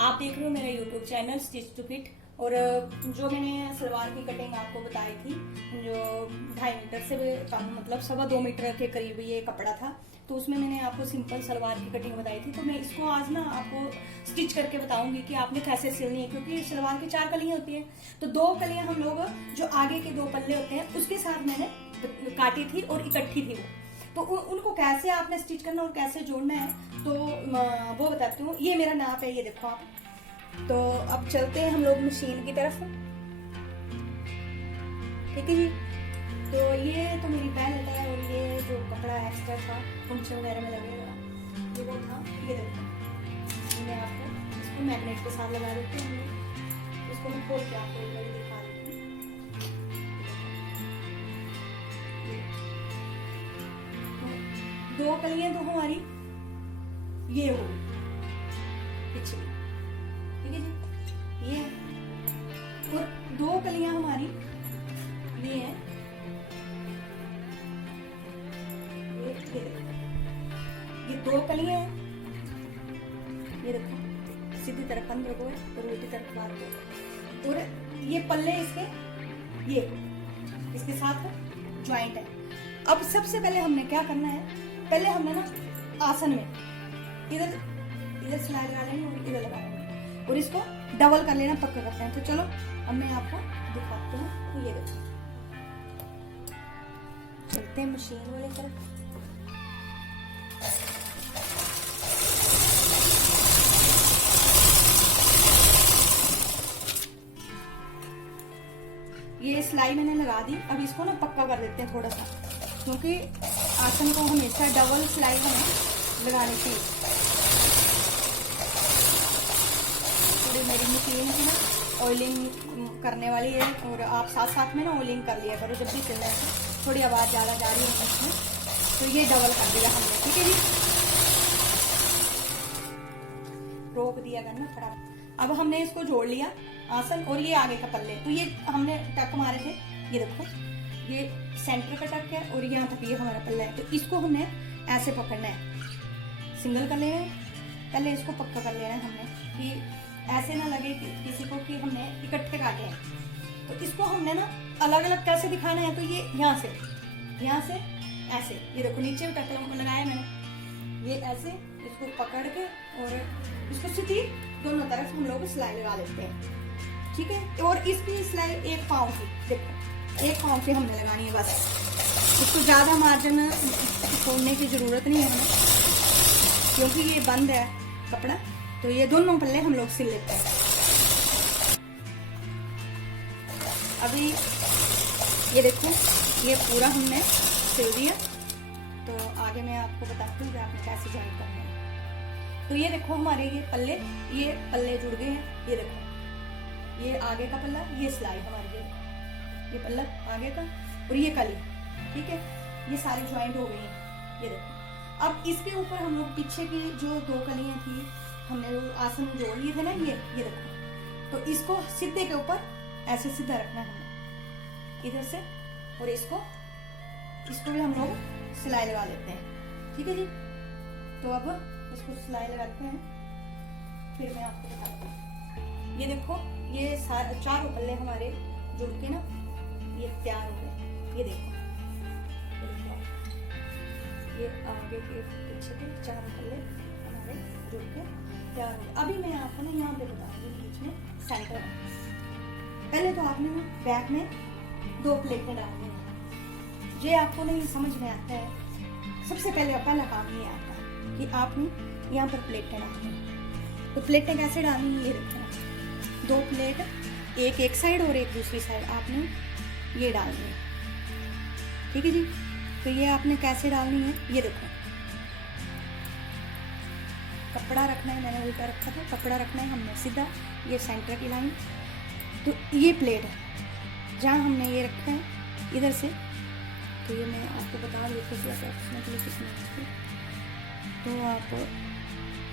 आप देख रहे हो मेरा YouTube channel stitch to fit. और जो मैंने सलवार की कटिंग आपको बताई थी, जो 2.5 मीटर से कम, मतलब 2.25 मीटर के करीब ये कपड़ा था, तो उसमें मैंने आपको सिंपल सलवार की कटिंग बताई थी। तो मैं इसको आज ना आपको स्टिच करके बताऊंगी कि आपने कैसे सिलनी है, क्योंकि सलवार की 4 कलियां होती हैं। तो 2 कलियां हम लोग जो आगे के 2 पल्ले होते हैं उसके साथ मैंने काटी थी और इकट्ठी थी वो। तो उनको कैसे आपने स्टिच करना और कैसे जोड़ना है तो वो बताती हूँ। ये मेरा नाप है, ये देखो आप। तो अब चलते हैं हम लोग मशीन की तरफ, ठीक है जी। तो ये तो मेरी पहन है, और ये जो कपड़ा एक्स्ट्रा था फंक्शन वगैरह में लगेगा ये वो था। ये देखो, मैं आपको इसको मैग्नेट के साथ लगा देती हूँ। इसको मैं खोल के आपको दिखा देती हूँ। 2 कलियां तो हमारी ये हो पिछली, ठीक है जी। ये और 2 कलियां हमारी ये है, ये 2 कलियां हैं। ये देखो, सीधी तरफ अंदर को और उल्टी तरफ बाहर को, और ये पल्ले इसके इसके साथ ज्वाइंट है। अब सबसे पहले हमने क्या करना है, पहले हमने ना आसन में इधर सिलाई लगा लेनी और इधर लगा लेनी, और इसको डबल कर लेना, पक्का करते हैं। तो चलो अब मैं आपको दिखाती हूँ। तो ये देखो, चलते हैं मशीन वाले तरफ। ये सिलाई मैंने लगा दी। अब इसको ना पक्का कर देते हैं थोड़ा सा, क्योंकि आसन को हमेशा डबल सिलाई हमें लगानी चाहिए। थोड़ी मेरी मशीन की ना ऑयलिंग करने वाली है, और आप साथ साथ में ना ऑयलिंग कर लिया करो जब भी सिलना है। थोड़ी आवाज ज्यादा जा रही है इसमें, तो ये डबल कर दिया हमने, ठीक है जी। रोक दिया करना फटाफट। अब हमने इसको जोड़ लिया आसन, और ये आगे का पल्ले, तो ये हमने टक मारे थे। ये देखो, ये सेंटर का टक है और यहाँ तक ये हमारा पल्ला है। तो इसको हमने ऐसे पकड़ना है, सिंगल कर लेना है। पहले इसको पक्का कर लेना है हमने, कि ऐसे ना लगे किसी को कि हमने इकट्ठे काटे हैं। तो इसको हमने ना अलग अलग कैसे दिखाना है, तो ये यहाँ से ऐसे, ये देखो नीचे भी टक लगाया मैंने, ये ऐसे इसको पकड़ के और इसको सीधी दोनों तरफ हम लोग सिलाई लगा लेते हैं, ठीक है। और इसकी सिलाई 1 पाँव की, देखो 1 पाँव की हमने लगानी है बस। इसको ज्यादा मार्जिन छोड़ने की जरूरत नहीं है हमें, क्योंकि ये बंद है कपड़ा। तो ये दोनों पल्ले हम लोग सिल लेते हैं। अभी ये देखो, ये पूरा हमने सिल दिया। तो आगे मैं आपको बताती हूँ कि आपने कैसे ज्वाइन करना है। तो ये देखो हमारे ये पल्ले जुड़ गए हैं। ये देखो, ये आगे का पल्ला, ये सिलाई हमारी, ये पल्ला आगे का और ये कली, ठीक है। ये सारी ज्वाइंट हो गई हैं। ये देखो, अब इसके ऊपर हम लोग पीछे की जो 2 कलियां थी हमने जो आसन जोड़ लिए थे ना, ये देखो। तो इसको सीधे के ऊपर ऐसे सीधा रखना है हमने इधर से, और इसको भी हम लोग सिलाई लगा लेते हैं, ठीक है जी। तो अब इसको सिलाई लगाते हैं, फिर मैं आपको बताती हूँ। ये देखो, ये 4 पल्ले हमारे जुड़ के ना ये तैयार हो गए। ये देखो, ये आगे के पीछे के 4 पल्ले हमारे जुड़ के तैयार हो गए। अभी मैं आपको ना यहाँ पे बता दूँ, बीच में सेंटर में पहले तो आपने ना बैक में 2 प्लेटें डालनी है। ये आपको नहीं समझ में आता है, सबसे पहला काम ये आता है कि आपने यहाँ पर प्लेटें डालनी है। तो प्लेटें कैसे डालनी है, ये देखो, 2 प्लेट, एक साइड और एक दूसरी साइड आपने ये डालनी है, ठीक है जी। तो ये आपने कैसे डालनी है, ये देखो, कपड़ा रखना है, मैंने उल्टा रखा था, कपड़ा रखना है हमने सीधा, ये सेंटर की लाइन। तो ये प्लेट है जहाँ हमने ये रखा है इधर से। तो ये मैं आपको बता देती हूँ, तो आप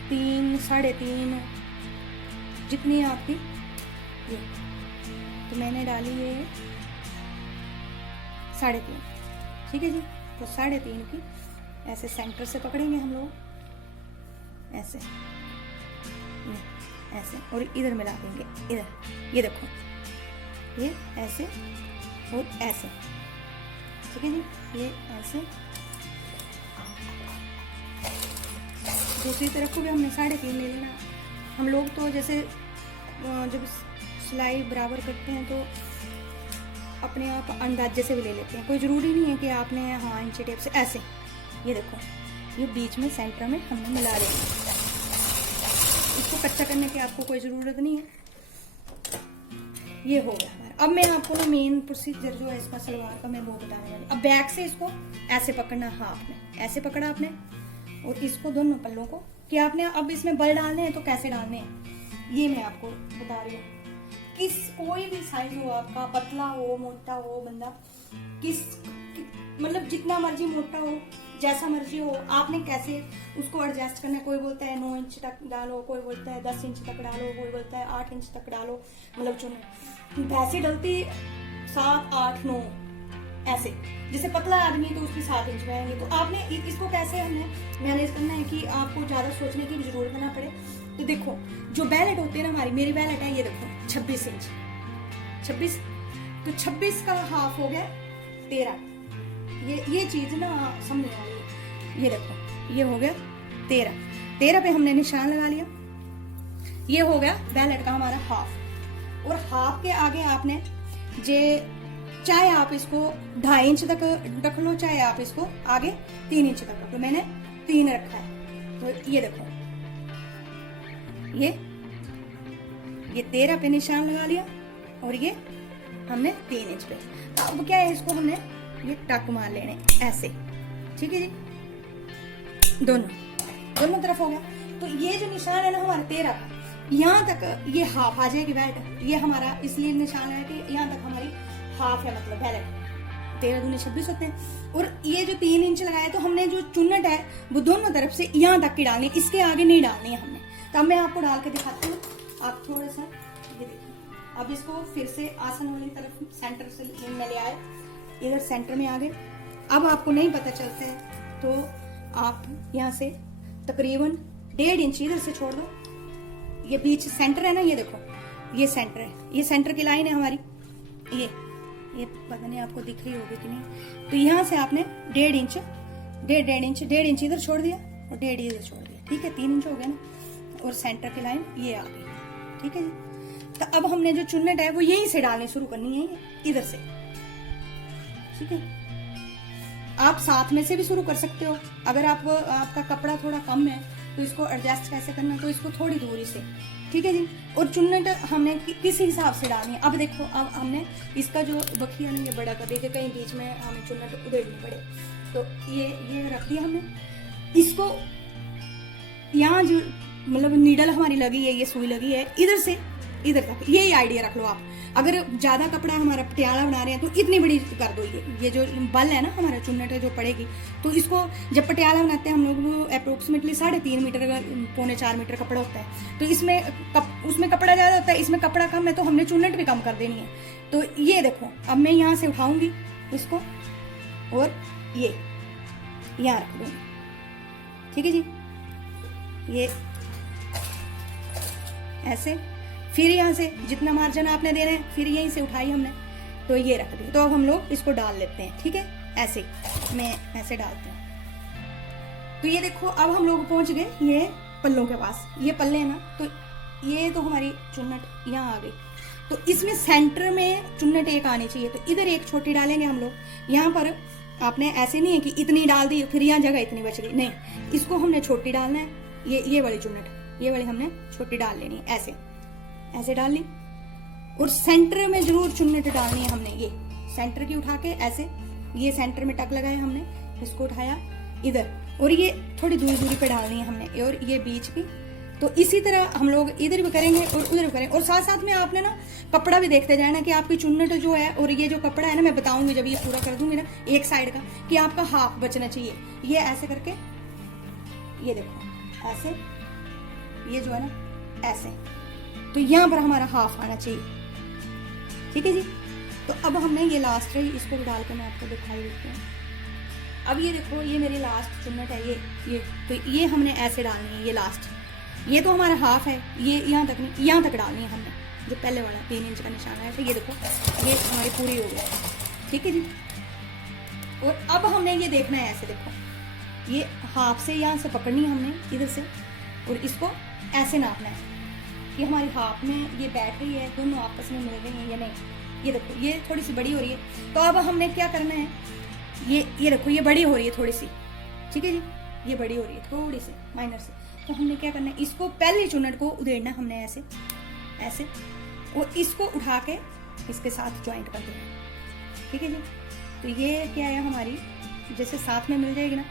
3, 3.5 जितनी आपकी ये, तो मैंने डाली है 3.5, ठीक है जी। तो 3.5 की ऐसे सेंटर से पकड़ेंगे हम लोग, ऐसे ऐसे, और इधर मिला देंगे, इधर ये देखो, ये ऐसे और ऐसे, ठीक है जी। ये ऐसे, दूसरी तरफ को भी हमने 3.5 ले लेना। हम लोग तो जैसे जब सिलाई बराबर करते हैं तो अपने आप अंदाजे से भी ले लेते हैं, कोई ज़रूरी नहीं है कि आपने हाँ इंची टेप से ऐसे। ये देखो, ये बीच में सेंटर में हमने मिला देना, इसको कच्चा करने की आपको कोई ज़रूरत नहीं है। ये हो गया हमारा। अब मैं आपको ना मेन प्रोसीजर जो है इसका सलवार का मैं वो बताने वाली। अब बैक से इसको ऐसे पकड़ना, हाफ में ऐसे पकड़ा आपने, और इसको दोनों पल्लों को कि आपने अब इसमें बल डालने हैं तो कैसे डालने हैं ये मैं आपको बता रही हूँ। कोई भी साइज हो आपका, पतला हो मोटा हो बंदा, मतलब जितना मर्जी मोटा हो, जैसा मर्जी हो, आपने कैसे उसको एडजस्ट करना है। कोई बोलता है 9 इंच तक डालो, कोई बोलता है 10 इंच तक डालो, कोई बोलता है 8 इंच तक डालो, मतलब चुने वैसे डलती 7, 8, 9 ऐसे। जैसे पतला आदमी तो उसकी 7 इंच में आएंगे। तो आपने इसको कैसे हमें मैनेज करना है कि आपको ज्यादा सोचने की जरूरत ना पड़े। तो देखो जो बैलेट होते हैं ना, हमारी मेरी बैलेट है ये देखो 26 इंच, 26, तो 26 का हाफ हो गया 13। ये चीज ना समझने वाली है। ये देखो ये हो गया 13 पे हमने निशान लगा लिया। ये हो गया बैलेट का हमारा हाफ। और हाफ के आगे आपने चाहे आप इसको 2.5 इंच तक रख लो, चाहे आप इसको आगे 3 इंच तक रख लो। मैंने 3 रखा है। तो ये देखो ये 13 पे निशान लगा लिया, और ये हमने 3 इंच पे। अब क्या है, इसको हमने ये टक मार लेने ऐसे, ठीक है जी, दोनों तरफ हो गया। तो ये जो निशान है ना हमारा 13 का, यहाँ तक ये हाफ आ जाएगी बेल्ट। ये हमारा इसलिए निशान है कि यहाँ तक हमारी हाफ है, मतलब बेल्ट 13 दूनी 26 होते हैं। और ये जो 3 इंच लगाया, तो हमने जो चुन्नट है वो दोनों तरफ से यहाँ तक की डालनी, इसके आगे नहीं डालनी है हमने। तो अब मैं आपको डाल के दिखाती हूँ। आप थोड़ा सा ये देखिए, अब इसको फिर से आसन वाली तरफ सेंटर से में ले आए, इधर सेंटर में आ गए। अब आपको नहीं पता चलता है तो आप यहाँ से तकरीबन 1.5 इंच इधर से छोड़ दो। ये बीच सेंटर है ना, ये देखो ये सेंटर है, ये सेंटर की लाइन है हमारी। ये पता नहीं आपको दिख रही होगी कि नहीं। तो यहाँ से आपने 1.5 इंच, 1.5 इंच इधर छोड़ दिया और 1.5 इधर छोड़ दिया, ठीक है, 3 इंच हो गया ना। और सेंटर की लाइन ये आ गई, ठीक है जी। तो अब हमने जो चुन्नट है वो यहीं से डालनी शुरू करनी है, इधर से, ठीक है। आप साथ में से भी शुरू कर सकते हो। अगर आपका कपड़ा थोड़ा कम है तो इसको एडजस्ट कैसे करना, तो इसको थोड़ी दूरी से, ठीक है जी। और चुन्नट हमने किस हिसाब से डालनी है। अब देखो, अब हमने इसका जो बखिया ना ये बड़ा कर दिया, कहीं बीच में हमें चुन्नट उधेड़नी पड़े। तो ये रख दिया हमने। इसको यहाँ जो मतलब नीडल हमारी लगी है, ये सुई लगी है, इधर से इधर तक, यही आइडिया रख लो आप। अगर ज्यादा कपड़ा हमारा पटियाला बना रहे हैं तो इतनी बड़ी कर दो। ये जो बल है ना हमारा चुन्नट है जो पड़ेगी, तो इसको जब पटियाला बनाते हैं हम लोग अप्रोक्सीमेटली 3.5 मीटर का 3.25 मीटर कपड़ा होता है। तो उसमें कपड़ा ज्यादा होता है, इसमें कपड़ा कम है, तो हमने चुन्नट भी कम कर देनी है। तो ये देखो, अब मैं यहाँ से उठाऊंगी इसको और ये यहाँ रख दूंगी, ठीक है जी। ये ऐसे, फिर यहाँ से जितना मार्जिन आपने देना है फिर यहीं से उठाई हमने, तो ये रख दी। तो अब हम लोग इसको डाल लेते हैं, ठीक है। ऐसे मैं ऐसे डालती हूँ। तो ये देखो, अब हम लोग पहुंच गए ये पल्लों के पास। ये पल्ले है ना, तो ये तो हमारी चुन्नट यहाँ आ गई। तो इसमें सेंटर में चुन्नट एक आनी चाहिए, तो इधर एक छोटी डालेंगे हम लोग। यहाँ पर आपने ऐसे नहीं है कि इतनी डाल दी फिर यहाँ जगह इतनी बच गई, नहीं, इसको हमने छोटी डालना है। ये वाली चुन्नट, ये वाली हमने छोटी डाल लेनी है, ऐसे डाल ली। और सेंटर में जरूर चुन्नट डालनी है हमने। ये सेंटर की उठा के ऐसे, ये सेंटर में टक लगाया हमने, इसको उठाया इधर, और ये थोड़ी दूरी पे डालनी है हमने, और ये बीच की। तो इसी तरह हम लोग इधर भी करेंगे और उधर भी करेंगे। और साथ साथ में आपने ना कपड़ा भी देखते जाना कि आपकी चुन्नट जो है और ये जो कपड़ा है ना, मैं बताऊंगी जब ये पूरा कर दूंगी ना एक साइड का, कि आपका हाफ बचना चाहिए। ये ऐसे करके, ये देखो ऐसे, ये जो है ना ऐसे, तो यहाँ पर हमारा हाफ आना चाहिए, ठीक है जी। तो अब हमने ये लास्ट रही, इसको भी डाल के मैं आपको दिखाई देती हूँ। अब ये देखो, ये मेरी लास्ट चुन्नट है, ये तो ये हमने ऐसे डालनी है, ये लास्ट। ये तो हमारा हाफ है, ये यहाँ तक नहीं, यहाँ तक डालनी है हमने, जो पहले वाला 3 इंच का निशान आया था। ये देखो ये हमारी पूरी हो गई, ठीक है जी। और अब हमने ये देखना है ऐसे, देखो ये हाफ से यहाँ से पकड़नी है हमने इधर से, और इसको ऐसे नापना है कि हमारी हाफ में ये बैठ रही है, दोनों आपस में मिल रही है या नहीं। ये देखो ये थोड़ी सी बड़ी हो रही है, तो अब हमने क्या करना है, ये देखो ये बड़ी हो रही है थोड़ी सी, ठीक है जी, ये बड़ी हो रही है थोड़ी सी माइनर से। तो हमने क्या करना है, इसको पहले चुन्नट को उधेड़ना हमने ऐसे ऐसे, और इसको उठा के इसके साथ ज्वाइंट कर देना, ठीक है जी। तो ये क्या है हमारी, जैसे साथ में मिल जाएगी ना,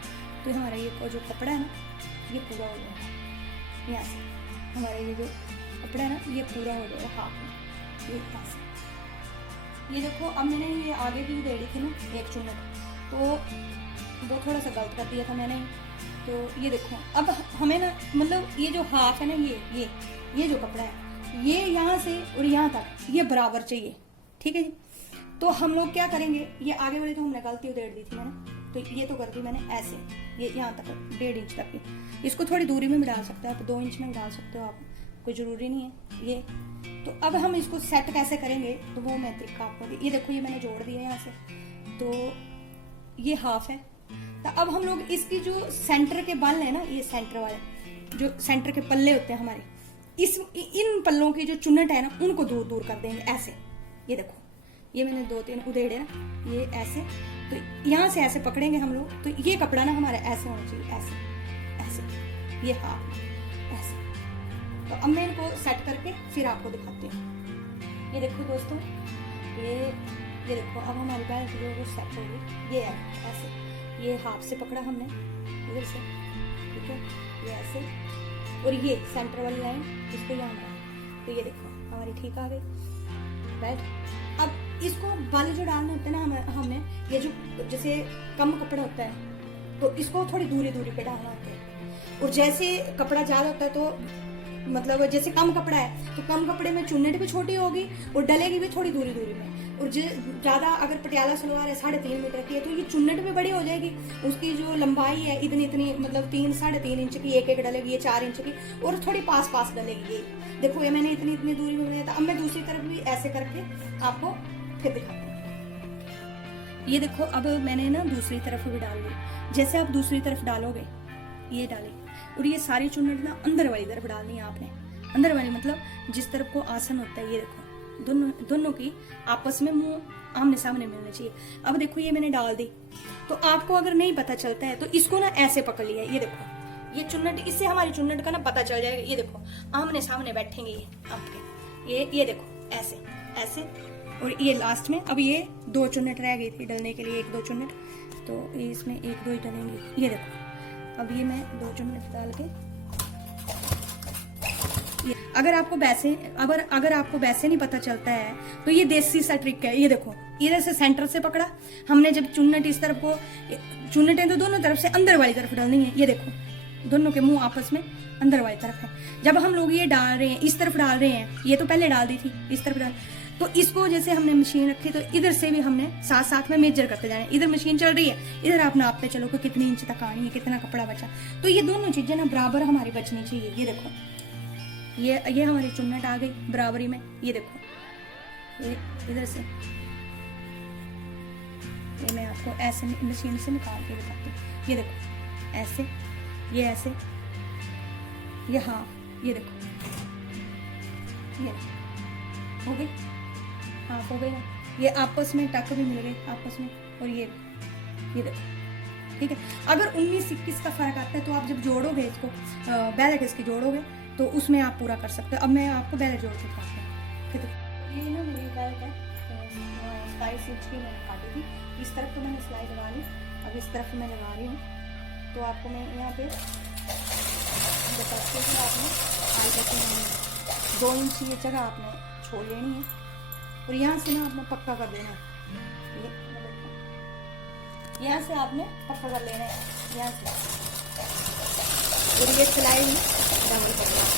तो हमारा ये जो कपड़ा है ना ये पूरा हो जाएगा। यहाँ से हमारा ये जो कपड़ा है ना ये पूरा हो जाएगा हाफ में, ये ऐसे। ये देखो अब मैंने ये आगे भी उधेड़ी थी ना एक चुन्नट, तो वो थोड़ा सा गलत कर दिया था मैंने। तो ये देखो अब हमें ना, मतलब ये जो हाफ है ना, ये जो कपड़ा है ये यहाँ से और यहाँ तक ये बराबर चाहिए, ठीक है जी। तो हम लोग क्या करेंगे, ये आगे वाली तो हमने गलती उधेड़ दी थी मैंने, तो ये तो कर दी मैंने ऐसे, ये यहाँ तक 1.5 इंच तक की। इसको थोड़ी दूरी में भी डाल सकते हो आप, 2 इंच में भी डाल सकते हो आप, कोई ज़रूरी नहीं है ये। तो अब हम इसको सेट कैसे करेंगे, तो वो मैं तरीका आपको, ये देखो ये मैंने जोड़ दिया यहाँ से, तो ये हाफ है। तो अब हम लोग इसकी जो सेंटर के बल है ना, ये सेंटर वाले जो सेंटर के पल्ले होते हैं हमारे, इन पल्लों की जो चुन्नट है ना उनको दूर दूर कर देंगे ऐसे। ये देखो ये मैंने 2-3 उधेड़े ना, ये ऐसे, तो यहाँ से ऐसे पकड़ेंगे हम लोग, तो ये कपड़ा ना हमारा ऐसे होना चाहिए, ऐसे ऐसे, ये हाफ ऐसे। तो अब मैं इनको सेट करके फिर आपको दिखाती हूँ। ये देखो दोस्तों, ये देखो अब हमारी बैल जो सेट हो गई, ये है ऐसे, ये हाफ से पकड़ा हमने इधर से, ठीक है, ये ऐसे, और ये सेंटर वाली लाइन इसको यहाँ डाल, तो ये देखो हमारी ठीक आ गई बैठ। अब इसको बल जो डालने होते हैं ना हमने ये जो जैसे कम कपड़ा होता है तो इसको थोड़ी दूरी पे डालना होता है, और जैसे कपड़ा ज्यादा होता है तो मतलब जैसे कम कपड़ा है तो कम कपड़े में चुन्नट भी छोटी होगी और डलेगी भी थोड़ी दूरी में। और ज्यादा अगर पटियाला सलवार है 3.5 मीटर की है तो ये चुन्नट भी बड़ी हो जाएगी, उसकी जो लंबाई है इतनी मतलब 3-3.5 इंच की एक डलेगी, ये 4 इंच की, और थोड़ी पास डलेगी। ये देखो ये मैंने इतनी दूरी में बनाया था। अब मैं दूसरी तरफ भी ऐसे करके आपको फिर दिखाती हूँ। ये देखो अब मैंने ना दूसरी तरफ भी डाल ली। जैसे आप दूसरी तरफ डालोगे, ये डाले, और ये सारी चुन्नट ना अंदर वाली तरफ डालनी है आपने, अंदर वाली मतलब जिस तरफ को आसन होता है। ये देखो दोनों की आपस में मुंह आमने सामने मिलने चाहिए। अब देखो ये मैंने डाल दी, तो आपको अगर नहीं पता चलता है तो इसको ना ऐसे पकड़ लिया। ये देखो ये चुन्नट, इससे हमारी चुन्नट का ना पता चल जाएगा। ये देखो आमने सामने बैठेंगे ये आपके, ये देखो ऐसे ऐसे, और ये लास्ट में अब ये 2 चुन्नट रह गई थी डलने के लिए, 1-2 चुन्नट, तो इसमें 1-2 ही डलेंगे। ये देखो अब ये मैं 2 चुन्नट डाल के, अगर आपको वैसे नहीं पता चलता है तो ये देसी सा ट्रिक है। ये देखो इधर से सेंटर से पकड़ा हमने, जब चुन्नट इस तरफ को, चुन्नटें तो दोनों तरफ से अंदर वाली तरफ डालनी है। ये देखो दोनों के मुंह आपस में अंदर वाली तरफ है। जब हम लोग ये डाल रहे हैं, इस तरफ डाल रहे हैं, ये तो पहले डाल दी थी, इस तरफ डाल, तो इसको जैसे हमने मशीन रखी तो इधर से भी हमने साथ में मेजर करते जाना है। इधर मशीन चल रही है, इधर आप नापते चलो कि कितनी इंच तक आनी है, कितना कपड़ा बचा। तो ये दोनों चीजें ना बराबर हमारी बचनी चाहिए। ये देखो ये हमारी चुन्नट आ गई बराबरी में। ये देखो ये इधर से, ये मैं आपको ऐसे मशीन से निकाल के बताती हूँ। ये देखो ऐसे, ये ऐसे, ये हाफ, ये देखो ये हो गई, हाफ हो गई ना। ये आपस में टक भी मिल गए आपस में, और ये देखो ठीक है। अगर 19-21 का फर्क आता है तो आप जब जोड़ोगे इसको, बैलेट इसकी जोड़ोगे तो उसमें आप पूरा कर सकते हो। अब मैं आपको बैलेट जोड़ के दिखाती हूँ। ठीक है, ये ना मेरी बैलेट है 27 इंच की मैंने काटी थी। इस तरफ तो मैंने सिलाई लगा ली, अब इस तरफ मैं लगा रही हूँ। तो आपको मैं यहाँ पे बताती हूँ, आपने आगे 2 इंच ये जगह आपने छोड़ लेनी है, और यहाँ से ना आपने पक्का कर देना है। यहाँ से आपने पक्का कर लेना है, यहाँ से, और ये सिलाई डबल करना है।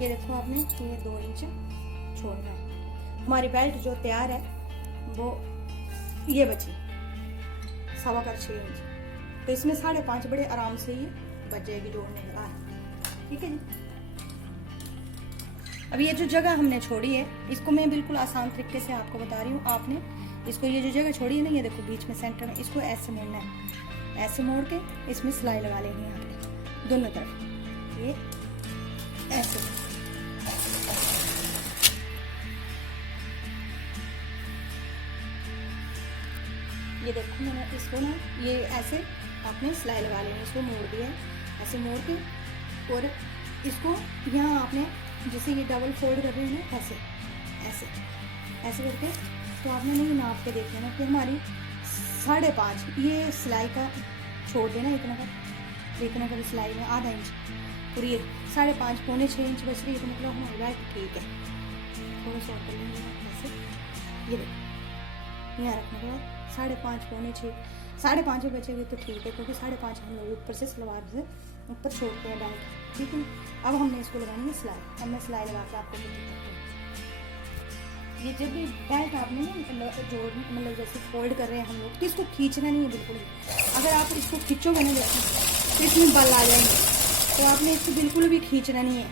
ये देखो आपने ये 2 इंच छोड़ना है। हमारी बेल्ट जो तैयार है वो ये बची, सवा कर 6 इंच, तो इसमें 5.5 बड़े आराम से ये बच जाएगी जोड़ने के बाद। ठीक है जी। अब ये जो जगह हमने छोड़ी है इसको मैं बिल्कुल आसान तरीके से आपको बता रही हूँ। आपने इसको ये जो जगह छोड़ी है ना, ये देखो बीच में सेंटर में, इसको ऐसे मोड़ना है, ऐसे मोड़ के इसमें सिलाई लगा लेनी है आपने दोनों तरफ, ये ऐसे। ये देखो मैंने इसको ना ये ऐसे आपने सिलाई लगा लेनी है, इसको मोड़ दिया है ऐसे मोड़ के, और इसको यहाँ आपने जैसे ये डबल फोल्ड कर रहे हैं ना, ऐसे ऐसे ऐसे करके, तो आपने नहीं नाप के देख लेना कि हमारी 5.5 ये सिलाई का छोड़ देना, इतना का भी सिलाई में आधा इंच, और ये 5.5 पौने 6 इंच बच रही है, तो मतलब हमारी बात ठीक है। थोड़ा सा कर लेंगे ऐसे, ये देखो यहाँ रखने के बाद 5.5 पौने 6, 5.5 बचेगी तो ठीक है, क्योंकि 5.5 हम लोग ऊपर से सलवार से ऊपर छोड़ते हैं बेल्ट। ठीक है, अब हमने इसको लगानी है सिलाई। अब मैं सिलाई लगा के आपको दिखाती हूँ। ये जब भी बेल्ट आपने ना जोड़ मतलब जैसे फोल्ड कर रहे हैं हम लोग, तो इसको खींचना नहीं है बिल्कुल भी। अगर आप इसको खींचोगे ना जैसे, तो इसमें बल आ जाएंगे, तो आपने इसको बिल्कुल भी खींचना नहीं है।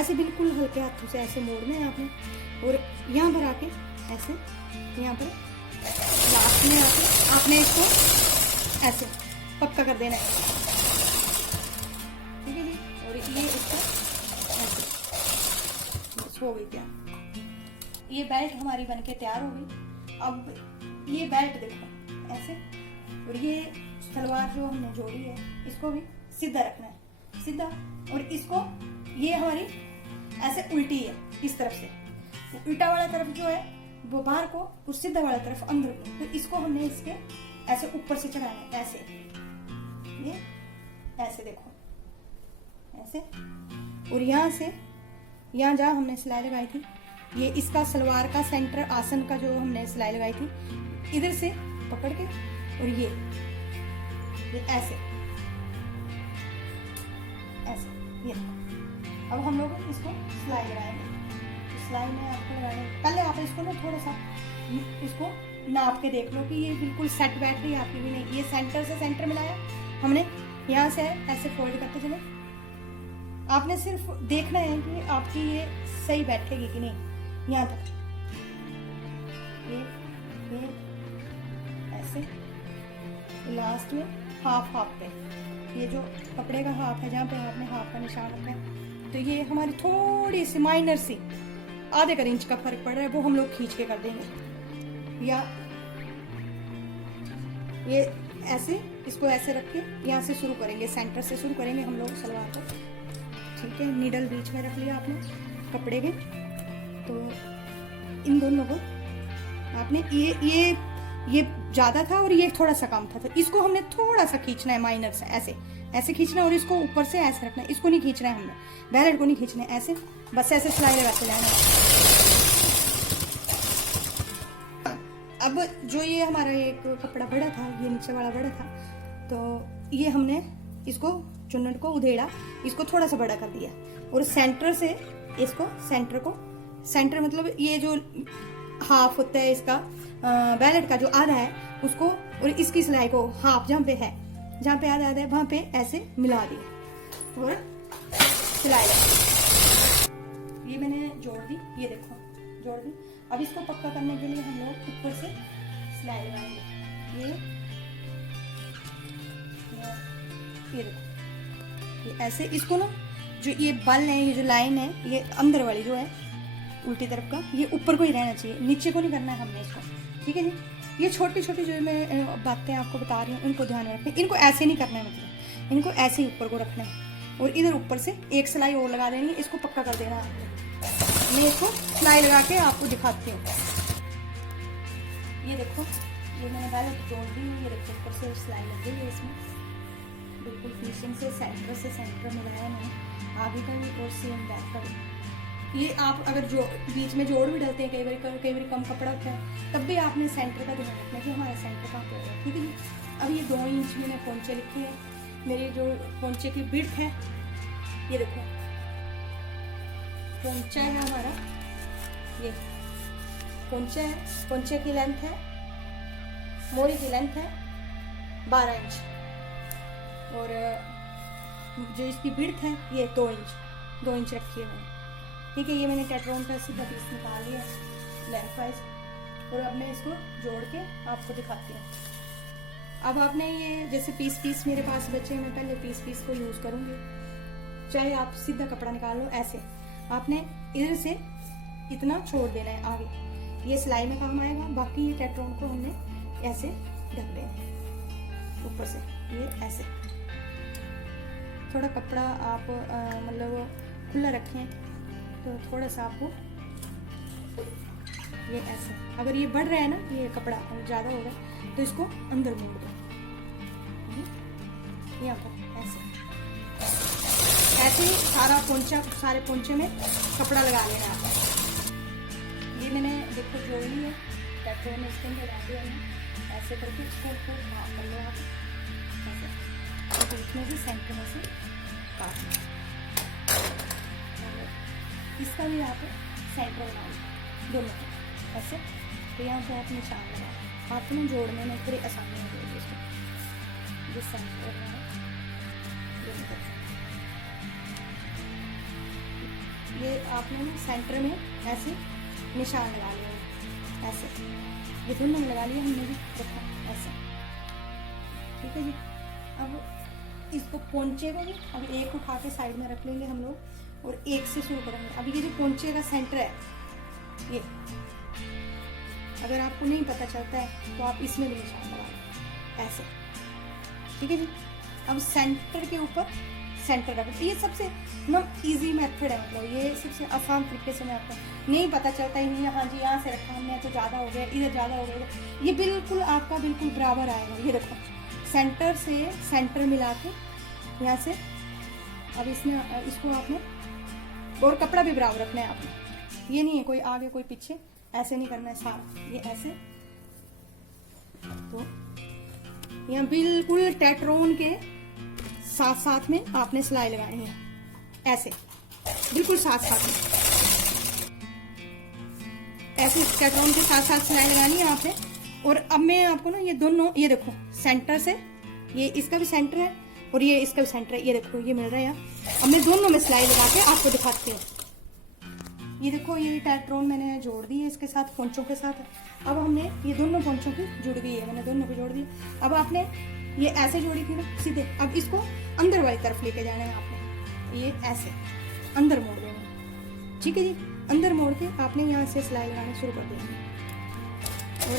ऐसे बिल्कुल हल्के हाथों से ऐसे मोड़ना है आपने, और यहाँ पर आके ऐसे, यहाँ पर लास्ट में आके आपने इसको ऐसे पक्का कर देना है। ठीक है जी, और ये इसका ऐसे बस हो गई तैयार। ये बेल्ट हमारी बनके तैयार हो गई। अब ये बेल्ट देखो ऐसे, और ये सलवार जो हमने जोड़ी है इसको भी सीधा रखना है, सीधा, और इसको ये हमारी ऐसे उल्टी है इस तरफ से, उल्टा वाला तरफ जो है वो बाहर को, और सीधा वाला तरफ अंदर को, तो इसको हमने इसके ऐसे ऊपर से चढ़ाना है, ऐसे, ये ऐसे देखो ऐसे, और यहाँ से यहाँ जहाँ हमने सिलाई लगाई थी, ये इसका सलवार का सेंटर आसन का जो हमने सिलाई लगाई थी, इधर से पकड़ के, और ये ऐसे ऐसे, ये अब हम लोग इसको सिलाई लगाएंगे। सिलाई में आपको लगाने पहले आप इसको ना थोड़ा सा इसको नाप के देख लो कि ये बिल्कुल सेट बैठ रही है आपकी भी नहीं। ये सेंटर से सेंटर मिलाया हमने, यहाँ से ऐसे फोल्ड करते चले। आपने सिर्फ देखना है कि आपकी ये सही बैठेगी कि नहीं, यहाँ तक ये ऐसे, लास्ट में हाफ पे, ये जो कपड़े का हाफ है जहाँ पे आपने हाफ का निशान रखा है, तो ये हमारी थोड़ी सी माइनर सी आधे का इंच का फर्क पड़ रहा है, वो हम लोग खींच के कर देंगे। या ये ऐसे, इसको ऐसे रख के यहाँ से शुरू करेंगे, सेंटर से शुरू करेंगे हम लोग सलवार को। ठीक है, नीडल बीच में रख लिया आपने कपड़े के, तो इन दोनों को आपने ये ज्यादा था और ये थोड़ा सा कम था, तो इसको हमने थोड़ा सा खींचना है माइनर से, ऐसे ऐसे खींचना है, और इसको ऊपर से ऐसे रखना है। इसको नहीं खींचना है हमने, बेल्ट को नहीं खींचना है, ऐसे बस ऐसे सिलाई लगाते जाना है। अब जो ये हमारा एक कपड़ा बड़ा था, ये नीचे वाला बड़ा था, तो ये हमने इसको चुन्नट को उधेड़ा, इसको थोड़ा सा बड़ा कर दिया, और सेंटर से इसको सेंटर मतलब ये जो हाफ होता है इसका बेल्ट का जो आधा है उसको, और इसकी सिलाई को हाफ जहाँ पे है, जहाँ पे आधा है वहां पे ऐसे मिला दिया और सिलाई लगा। ये मैंने जोड़ दी, ये देखो जोड़ दी। अब इसको पक्का करने के लिए हम लोग ऊपर से सिलाई लगाएंगे। ये देखो, ये ऐसे, इसको ना जो ये बल है, ये जो लाइन है, ये अंदर वाली जो है उल्टी तरफ का, ये ऊपर को ही रहना चाहिए, नीचे को नहीं करना है हमने इसको। ठीक है जी, ये छोटी छोटी जो मैं बातें आपको बता रही हूँ इनको ध्यान में रखें। इनको ऐसे नहीं करना है, मतलब इनको ऐसे ही ऊपर को रखना है, और इधर ऊपर से एक सिलाई और लगा देनी है, इसको पक्का कर देना है। मैं इसको सिलाई लगा के आपको दिखाती हूँ। ये देखो, ये मैंने बेल्ट जोड़ दी, ये देखो ऊपर से सिलाई लग गई है इसमें, बिल्कुल फिनिशिंग से सेंटर मिलाया मैंने, आगे का भी और सेम बैक का भी। ये आप अगर जो बीच में जोड़ भी डालते हैं, कई बार कम कपड़ा होता है, तब भी आपने सेंटर का ध्यान रखना कि हमारा सेंटर कहाँ पे होगा। ठीक है जी, अब ये 2 इंच मैंने पोंचे लिखे हैं, मेरे जो पोंचे की विड्थ है, ये देखो पोंचा है हमारा, ये पोंचा है, पोंचे की लेंथ है, मोरी की लेंथ है 12 इंच, और जो इसकी विड्थ है ये 2 इंच रखी है मैंने। ठीक है, ये मैंने टेट्रोन का सीधा पीस निकाल लिया लेंथ वाइज, और अब मैं इसको जोड़ के आपको दिखाती हूँ। अब आपने ये जैसे पीस मेरे पास बचे हैं, मैं पहले पीस को यूज़ करूँगी। चाहे आप सीधा कपड़ा निकाल लो, ऐसे आपने इधर से इतना छोड़ देना है आगे, ये सिलाई में काम आएगा। बाकी ये टेट्रोन को हमने ऐसे ढक देना है ऊपर से, ये ऐसे। थोड़ा कपड़ा आप मतलब खुला रखें तो थोड़ा सा आपको ये ऐसे, अगर ये बढ़ रहा है ना ये कपड़ा ज़्यादा होगा तो इसको अंदर मोड़ दो, यहाँ पर ऐसे ही सारे पोंचे में कपड़ा लगा लेना है। ये मैंने देखो जोड़ ली है टेट्रोन, इसके अंदर डाल दिया मैंने, ऐसे करके इसको भाग कर लो आप ऐसे, तो इसमें से सेंटर में से काट लो, इसका भी आप सेंटर बनाओ दोनों ऐसे। तो यहाँ पे आप निशान लगाओ, हाथ में जोड़ने में थोड़ी आसानी हो जाएगी इसको, जिस सेंटर में ये आपने ना सेंटर में ऐसे निशान लगा लिया, ऐसे ये दोनों में लगा लिया हमने भी, देखो ऐसे। ठीक है जी, अब इसको पोंचे को भी अब एक उठा के साइड में रख लेंगे हम लोग, और एक से शुरू करेंगे। अभी ये जो पोंचे का सेंटर है ये, अगर आपको नहीं पता चलता है तो आप इसमें भी निशान लगा लें ऐसे। ठीक है जी, अब सेंटर के ऊपर सेंटर रख, ये सबसे इजी मेथड है, मतलब ये सबसे आसान तरीके से मैं आपको, नहीं पता चलता ही नहीं है हाँ जी यहाँ से रखा हमने तो ज़्यादा हो गया, इधर ज़्यादा हो गया, ये बिल्कुल आपका बिल्कुल बराबर आएगा। ये देखो सेंटर से सेंटर मिला के यहाँ से, अब इसमें इसको आपने, और कपड़ा भी बराबर रखना है आपने, ये नहीं है कोई आगे कोई पीछे, ऐसे नहीं करना है सारा, ये ऐसे। तो यहाँ बिल्कुल टेट्रोन के साथ में आपने सिलाई लगानी है ऐसे, बिल्कुल साथ में ऐसे टेट्रोन के साथ सिलाई लगानी है आपने। और अब मैं आपको ना ये दोनों, ये देखो सेंटर से, ये इसका भी सेंटर है और ये इसका भी सेंटर है, ये देखो ये मिल रहा है यहाँ। अब मैं दोनों में सिलाई लगा के आपको दिखाती हूँ। ये देखो ये टेट्रोन मैंने जोड़ दी है इसके साथ, पोंचों के साथ। अब हमने ये दोनों पोंचों की जुड़ गई है, मैंने दोनों को जोड़ दिया। अब आपने ये ऐसे जोड़ी थी ना सीधे, अब इसको अंदर वाली तरफ लेके जाना है आपने, ये ऐसे अंदर मोड़ देना। ठीक है जी, अंदर मोड़ के आपने यहाँ से सिलाई लगाना शुरू कर देना, और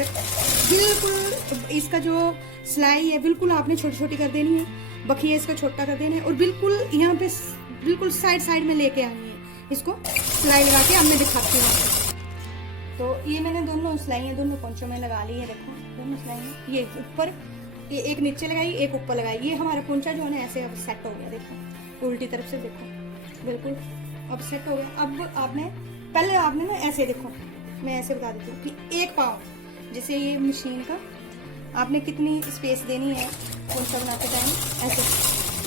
बिल्कुल इसका जो सिलाई है बिल्कुल आपने छोटी छोटी कर देनी है, बखिया इसका छोटा कर देना है, और बिल्कुल यहाँ पे बिल्कुल साइड में लेके आनी है इसको, सिलाई लगा के अब मैं दिखाती हूँ आपको। तो ये मैंने दोनों सिलाइयाँ दोनों पोंचों में लगा ली है, देखो दोनों सिलाइयाँ, ये ऊपर, ये एक नीचे लगाई एक ऊपर लगाई, ये हमारा पोंचा जो है ना ऐसे अब सेट हो गया, देखो उल्टी तरफ से देखो बिल्कुल अब सेट हो गया। अब आपने पहले आपने ना ऐसे, देखो मैं ऐसे बता देती हूँ कि एक पाँव, जैसे ये मशीन का आपने कितनी स्पेस देनी है पोंचा बनाते टाइम, ऐसे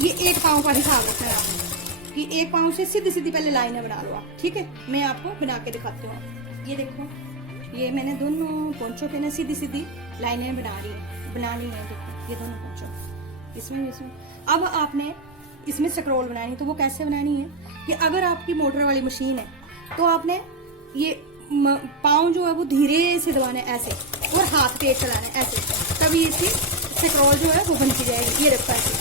ये एक पाँव का हिसाब रखना है आपने, कि एक पाँव से सीधी सीधी पहले लाइनें बना लो आप। ठीक है, मैं आपको बना के दिखाती हूँ। ये देखो ये मैंने दोनों पोंचों के ना सीधी सीधी लाइनें बनानी है, देखो ये दोनों पोंचों इसमें। अब आपने इसमें स्क्रॉल बनानी, तो वो कैसे बनानी है कि अगर आपकी मोटर वाली मशीन है तो आपने ये पाँव जो है वो धीरे से दबाना है ऐसे, और हाथ पे चलाना है ऐसे, तभी इसकी स्क्रॉल जो है वो बनती जाएगी। ये रखा ऐसे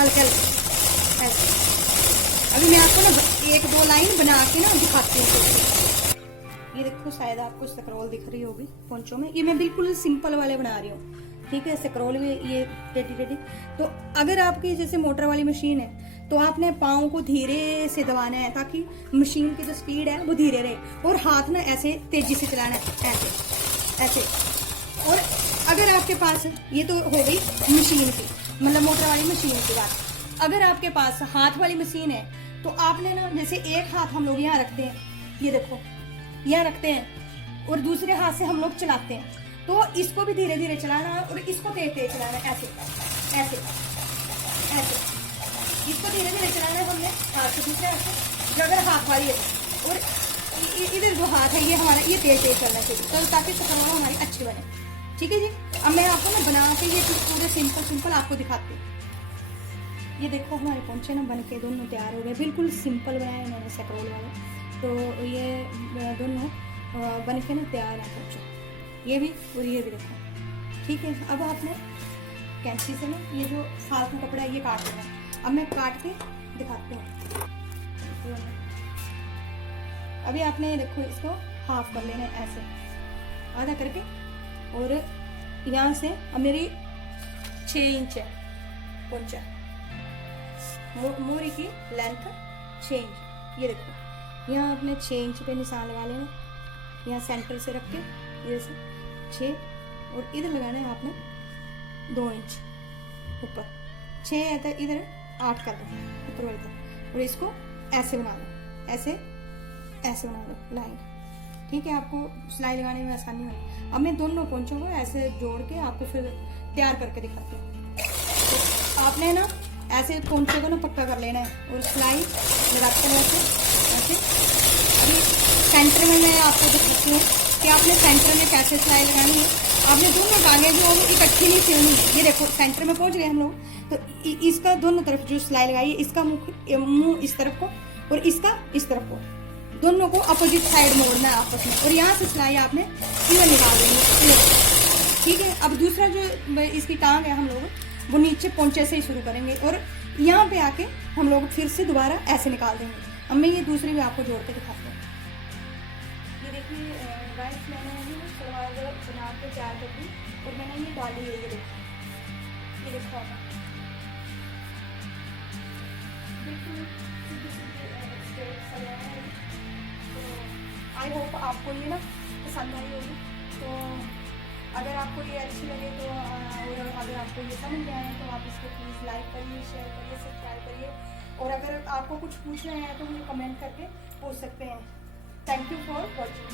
हल्के हल्के ऐसे। अभी मैं आपको ना एक दो लाइन बना के ना दिखाती हूँ। ये देखो शायद आपको स्क्रॉल दिख रही होगी पोंचों में, ये मैं बिल्कुल सिंपल वाले बना रही हूँ। ठीक है, स्क्रॉल भी ये टेढ़ी। तो अगर आपकी जैसे मोटर वाली मशीन है तो आपने पाँव को धीरे से दबाना है, ताकि मशीन की जो स्पीड है वो धीरे रहे, और हाथ ना ऐसे तेजी से चलाना है ऐसे ऐसे। और अगर आपके पास, ये तो हो गई मशीन की, मतलब मोटर वाली मशीन की बात। अगर आपके पास हाथ वाली मशीन है तो आपने ना जैसे एक हाथ हम लोग यहाँ रखते हैं, ये देखो यहाँ रखते हैं, और दूसरे हाथ से हम लोग चलाते हैं, तो इसको भी धीरे धीरे चलाना है और इसको तेज तेज चलाना है ऐसे ऐसे ऐसे। इसको धीरे धीरे चलाना है हमने हाथ से, दूसरे हाथ से, अगर हाथ वाली है, और इधर जो हाथ है ये हमारा ये तेज तेज चलना चाहिए, तो ताकि स्क्रॉल हमारी अच्छी बने। ठीक है जी, अब मैं आपको ना बना के ये पूरे सिंपल आपको दिखाती हूँ। ये देखो हमारे पोंचे ना बन के दोनों तैयार हो गए, बिल्कुल सिंपल बनाए मैंने स्क्रोल वाले। तो ये दोनों बन के ना तैयार है पोंचे, ये भी और ये भी देखो। ठीक है, अब आपने कैंची से ना ये जो फालतू कपड़ा है ये काट लेना। अब मैं काट के दिखाती हूँ। अभी आपने देखो इसको हाफ कर लेना है ऐसे, आधा करके। और यहाँ से अब मेरी 6 इंच है पोंचा, मोरी की लेंथ 6 इंच। ये देखो यहाँ आपने 6 इंच पे निशान लगा लेना, यहाँ सेंटर से रख के इधर से 6, और इधर लगाना है आपने 2 इंच ऊपर। 6 है तो इधर 8 कर दो ऊपर वाले को, और इसको ऐसे बना लो, ऐसे बना लो लाइन। ठीक है, आपको सिलाई लगाने में आसानी होगी। अब मैं दोनों पोंचों को ऐसे जोड़ के आपको फिर तैयार करके दिखाती हूँ। तो आपने ना ऐसे पोंचों को ना पक्का कर लेना है और सिलाई लगाते हैं ऐसे। अभी सेंटर में मैं आपको दिखाती हूँ कि आपने सेंटर में कैसे सिलाई लगानी है। आपने दोनों टांगे जो इकट्ठी नहीं सिलनी है। ये देखो सेंटर में पहुँच गए हम लोग, तो इसका दोनों तरफ जो सिलाई लगाई है, इसका मुँह इस तरफ को और इसका इस तरफ को, दोनों को अपोजिट साइड मोड़ना है आपस में, और यहाँ से सिलाई आपने इधर निकाल देंगे। ठीक है, अब दूसरा जो इसकी टांग है हम लोग वो नीचे पोंचे से ही शुरू करेंगे, और यहाँ पे आके हम लोग फिर से दोबारा ऐसे निकाल देंगे। अब मैं ये दूसरी भी आपको जोड़ के दिखाती हूँ। ये देखिए गाइस, मैंने सलवार बना के तैयार कर दी और मैंने ये डाली है। ये देखो बिल्कुल आई होप आपको ये ना पसंद आई होगी। तो अगर आपको ये अच्छी लगे तो और अगर आपको ये समझ में आए तो आप इसको प्लीज़ लाइक करिए, शेयर करिए, सब्सक्राइब करिए, और अगर आपको कुछ पूछना है तो मुझे कमेंट करके पूछ सकते हैं। Thank you for watching.